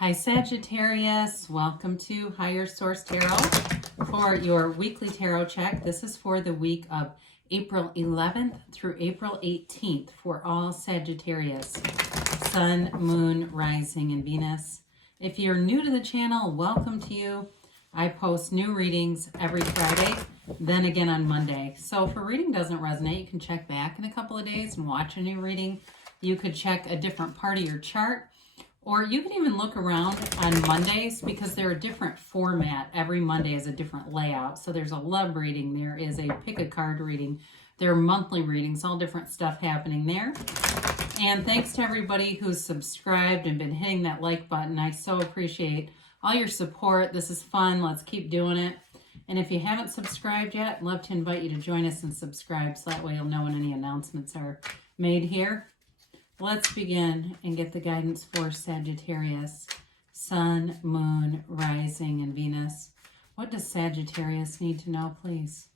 Hi Sagittarius, welcome to Higher Source Tarot for your weekly tarot check. This is for the week of April 11th through April 18th for all Sagittarius, Sun, Moon, Rising, and Venus. If you're new to the channel, welcome to you. I post new readings every Friday, then again on Monday. So if a reading doesn't resonate, you can check back in a couple of days and watch a new reading. You could check a different part of your chart. Or you can even look around on Mondays because they're a different format. Every Monday is a different layout. So there's a love reading. There is a pick a card reading. There are monthly readings, all different stuff happening there. And thanks to everybody who's subscribed and been hitting that like button. I so appreciate all your support. This is fun. Let's keep doing it. And if you haven't subscribed yet, I'd love to invite you to join us and subscribe so that way you'll know when any announcements are made here. Let's begin and get the guidance for Sagittarius, Sun, Moon, Rising, and Venus. What does Sagittarius need to know, please?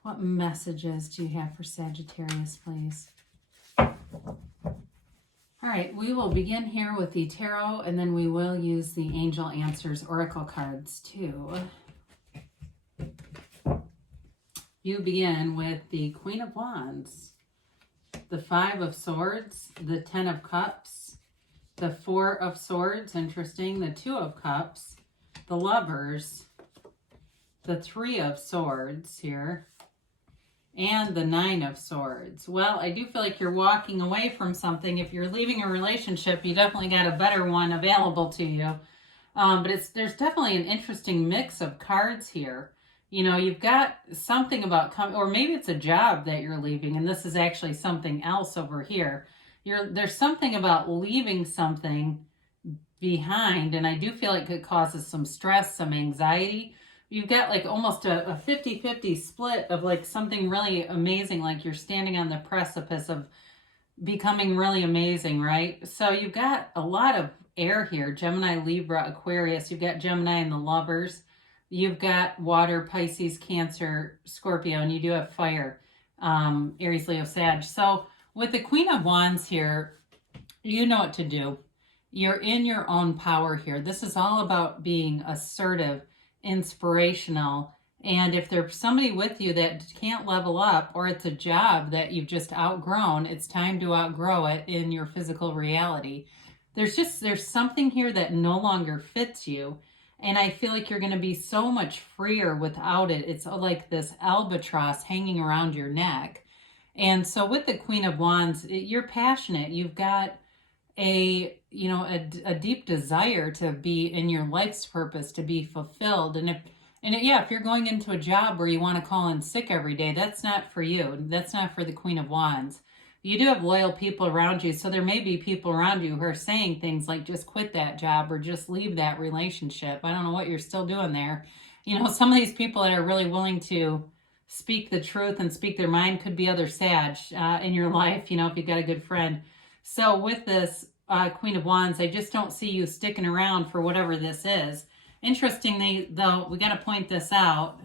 What messages do you have for Sagittarius, please? All right, we will begin here with the tarot, and then we will use the Angel Answers Oracle cards, too. You begin with the Queen of Wands, the Five of Swords, the Ten of Cups, the Four of Swords, interesting, the Two of Cups, the Lovers, the Three of Swords here, and the Nine of Swords. Well, I do feel like you're walking away from something. If you're leaving a relationship, you definitely got a better one available to you. But there's definitely an interesting mix of cards here. You know, you've got something about coming, or maybe it's a job that you're leaving, and this is actually something else over here. There's something about leaving something behind, and I do feel like it causes some stress, some anxiety. You've got like almost a 50-50 split of like something really amazing, like you're standing on the precipice of becoming really amazing, right? So you've got a lot of air here, Gemini, Libra, Aquarius. You've got Gemini and the Lovers. You've got water, Pisces, Cancer, Scorpio, and you do have fire, Aries, Leo, Sag. So with the Queen of Wands here, you know what to do. You're in your own power here. This is all about being assertive, inspirational. And if there's somebody with you that can't level up, or it's a job that you've just outgrown, it's time to outgrow it in your physical reality. There's something here that no longer fits you. And I feel like you're going to be so much freer without it. It's like this albatross hanging around your neck. And so with the Queen of Wands, you're passionate. You've got a deep desire to be in your life's purpose, to be fulfilled. And if you're going into a job where you want to call in sick every day, that's not for you. That's not for the Queen of Wands. You do have loyal people around you, so there may be people around you who are saying things like just quit that job or just leave that relationship. I don't know what you're still doing there. You know, some of these people that are really willing to speak the truth and speak their mind could be other Sag in your life, you know, if you've got a good friend. So with this Queen of Wands, I just don't see you sticking around for whatever this is. Interestingly, though, we got to point this out,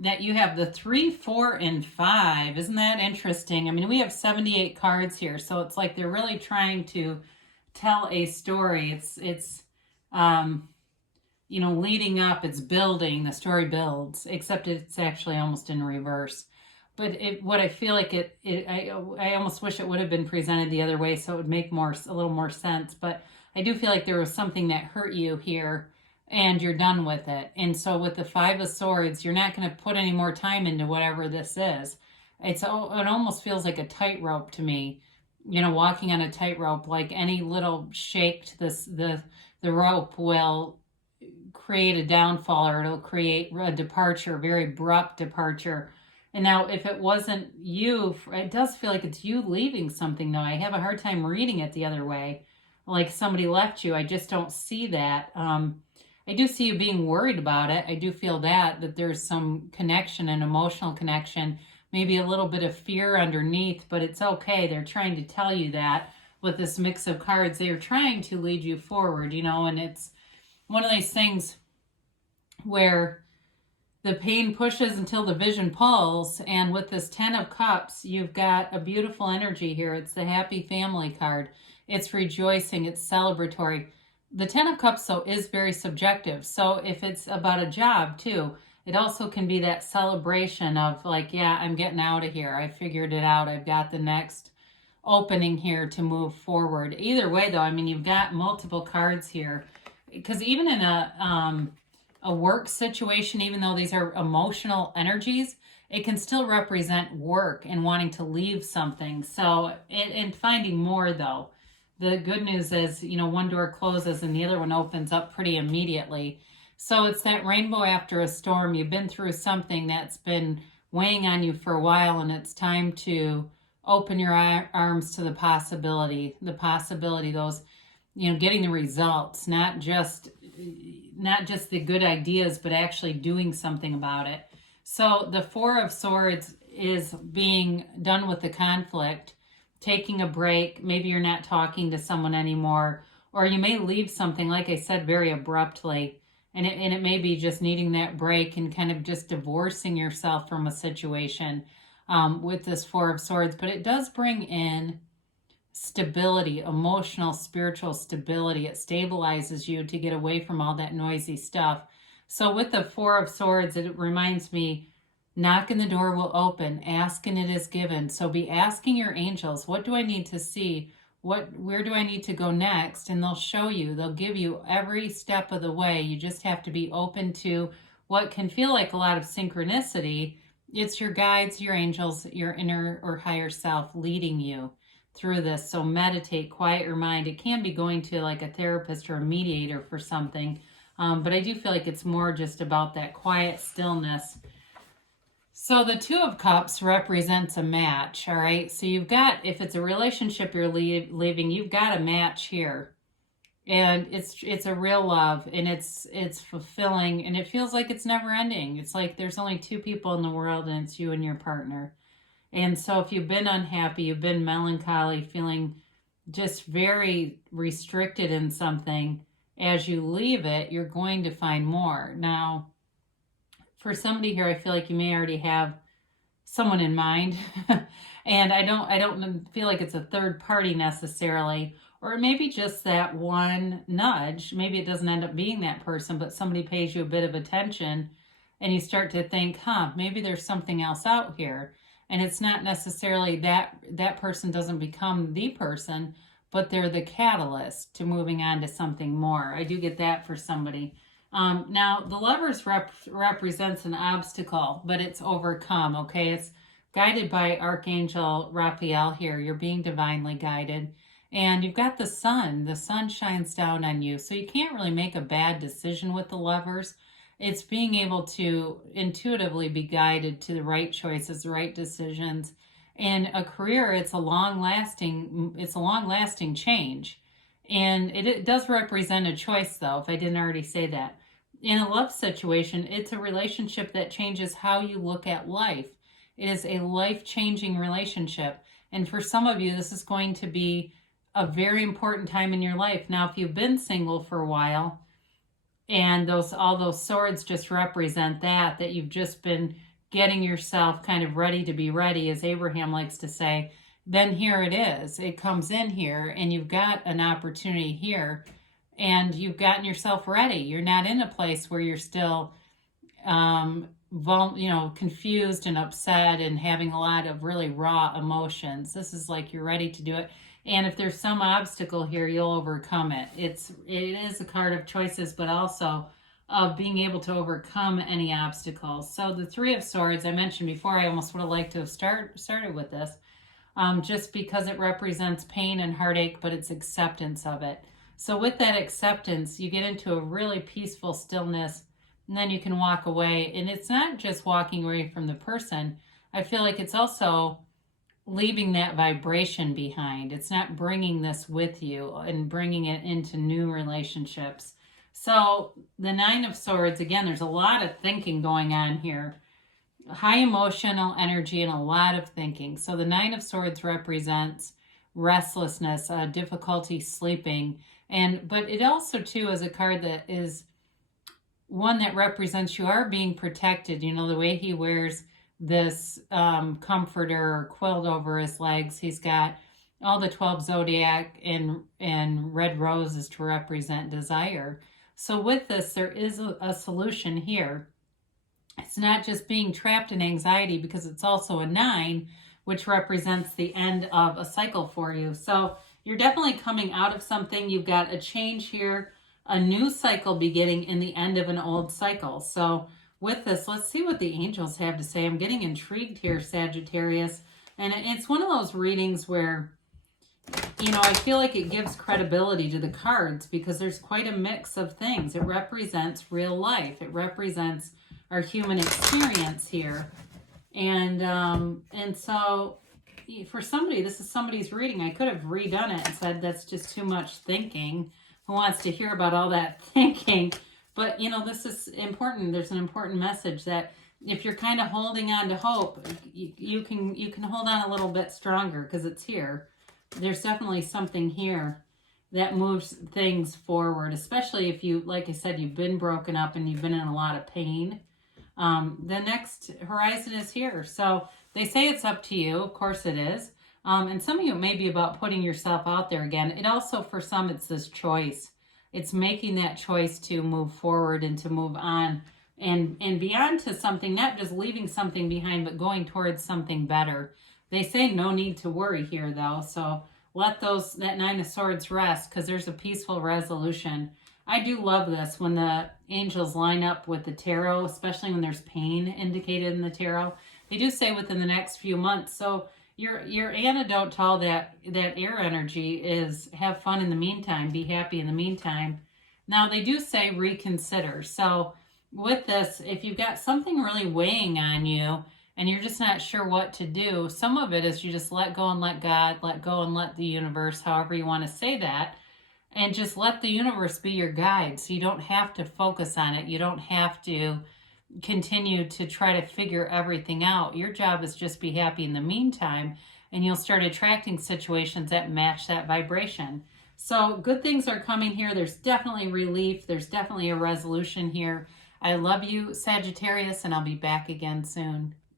that you have the 3, 4, and 5. Isn't that interesting? I mean, we have 78 cards here, so it's like they're really trying to tell a story. It's leading up, it's building, the story builds, except it's actually almost in reverse. But what I feel like I almost wish it would have been presented the other way so it would make a little more sense. But I do feel like there was something that hurt you here, and you're done with it. And so with the Five of Swords, you're not going to put any more time into whatever this is. It almost feels like a tightrope to me, you know, walking on a tightrope. Like any little shake to the rope will create a downfall, or it'll create a departure, a very abrupt departure. And now if it wasn't you, it does feel like it's you leaving something, though. I have a hard time reading it the other way, like somebody left you. I just don't see that. I do see you being worried about it. I do feel that there's some connection, an emotional connection, maybe a little bit of fear underneath, but it's okay. They're trying to tell you that with this mix of cards. They're trying to lead you forward, you know, and it's one of these things where the pain pushes until the vision pulls. And with this 10 of Cups, you've got a beautiful energy here. It's the happy family card. It's rejoicing. It's celebratory. The Ten of Cups, though, is very subjective. So if it's about a job, too, it also can be that celebration of like, yeah, I'm getting out of here. I figured it out. I've got the next opening here to move forward. Either way, though, I mean, you've got multiple cards here. Because even in a work situation, even though these are emotional energies, it can still represent work and wanting to leave something. So, and finding more, though. The good news is, you know, one door closes and the other one opens up pretty immediately. So it's that rainbow after a storm. You've been through something that's been weighing on you for a while, and it's time to open your arms to the possibility, those, you know, getting the results, not just the good ideas, but actually doing something about it. So the Four of Swords is being done with the conflict, taking a break. Maybe you're not talking to someone anymore, or you may leave something, like I said, very abruptly, and it may be just needing that break and kind of just divorcing yourself from a situation with this Four of Swords. But it does bring in stability, emotional, spiritual stability. It stabilizes you to get away from all that noisy stuff. So with the Four of Swords, it reminds me, knock and the door will open, ask and it is given. So be asking your angels, what do I need to see? Where do I need to go next? And they'll show you, they'll give you every step of the way. You just have to be open to what can feel like a lot of synchronicity. It's your guides, your angels, your inner or higher self leading you through this. So meditate, quiet your mind. It can be going to like a therapist or a mediator for something. But I do feel like it's more just about that quiet stillness. So the Two of Cups represents a match, all right? So you've got, if it's a relationship you're leaving, you've got a match here. And it's a real love, and it's fulfilling, and it feels like it's never ending. It's like there's only two people in the world, and it's you and your partner. And so if you've been unhappy, you've been melancholy, feeling just very restricted in something, as you leave it, you're going to find more. Now, for somebody here, I feel like you may already have someone in mind. And I don't feel like it's a third party necessarily, or maybe just that one nudge. Maybe it doesn't end up being that person, but somebody pays you a bit of attention and you start to think, maybe there's something else out here. And it's not necessarily that person doesn't become the person, but they're the catalyst to moving on to something more. I do get that for somebody. Now, the Lovers represents an obstacle, but it's overcome, okay? It's guided by Archangel Raphael here. You're being divinely guided. And you've got the sun. The sun shines down on you. So you can't really make a bad decision with the Lovers. It's being able to intuitively be guided to the right choices, the right decisions. In a career, it's a long-lasting change. And it does represent a choice, though, if I didn't already say that. In a love situation, it's a relationship that changes how you look at life. It is a life-changing relationship. And for some of you, this is going to be a very important time in your life. Now, if you've been single for a while, and all those swords just represent that you've just been getting yourself kind of ready to be ready, as Abraham likes to say, then here it is. It comes in here, and you've got an opportunity here, and you've gotten yourself ready. You're not in a place where you're still, confused and upset and having a lot of really raw emotions. This is like you're ready to do it. And if there's some obstacle here, you'll overcome it. It is a card of choices, but also of being able to overcome any obstacles. So the Three of Swords, I mentioned before, I almost would have liked to have started with this. Just because it represents pain and heartache, but it's acceptance of it. So with that acceptance, you get into a really peaceful stillness, and then you can walk away. And it's not just walking away from the person. I feel like it's also leaving that vibration behind. It's not bringing this with you and bringing it into new relationships. So the Nine of Swords, again, there's a lot of thinking going on here. High emotional energy and a lot of thinking. So the Nine of Swords represents restlessness, difficulty sleeping. But it also, too, is a card that is one that represents you are being protected. You know, the way he wears this comforter or quilt over his legs. He's got all the 12 zodiac and red rose is to represent desire. So with this, there is a solution here. It's not just being trapped in anxiety, because it's also a 9, which represents the end of a cycle for you. So you're definitely coming out of something. You've got a change here, a new cycle beginning in the end of an old cycle. So with this, let's see what the angels have to say. I'm getting intrigued here, Sagittarius. And it's one of those readings where, you know, I feel like it gives credibility to the cards because there's quite a mix of things. It represents real life. It represents our human experience here. And so for somebody, this is somebody's reading. I could have redone it and said that's just too much thinking. Who wants to hear about all that thinking? But, you know, this is important. There's an important message that if you're kind of holding on to hope, you can hold on a little bit stronger because it's here. There's definitely something here that moves things forward, especially if you, like I said, you've been broken up and you've been in a lot of pain. The next horizon is here. So they say it's up to you. Of course it is. And some of you, it may be about putting yourself out there again. It also, for some, it's this choice. It's making that choice to move forward and to move on and beyond to something, not just leaving something behind, but going towards something better. They say no need to worry here, though. So let that 9 of Swords rest, because there's a peaceful resolution. I do love this when the angels line up with the tarot, especially when there's pain indicated in the tarot. They do say within the next few months. So your antidote to all that air energy is have fun in the meantime, be happy in the meantime. Now they do say reconsider. So with this, if you've got something really weighing on you and you're just not sure what to do, some of it is you just let go and let God, let go and let the universe, however you want to say that, and just let the universe be your guide. So you don't have to focus on it. You don't have to continue to try to figure everything out. Your job is just be happy in the meantime, and you'll start attracting situations that match that vibration. So good things are coming here. There's definitely relief. There's definitely a resolution here. I love you, Sagittarius, and I'll be back again soon.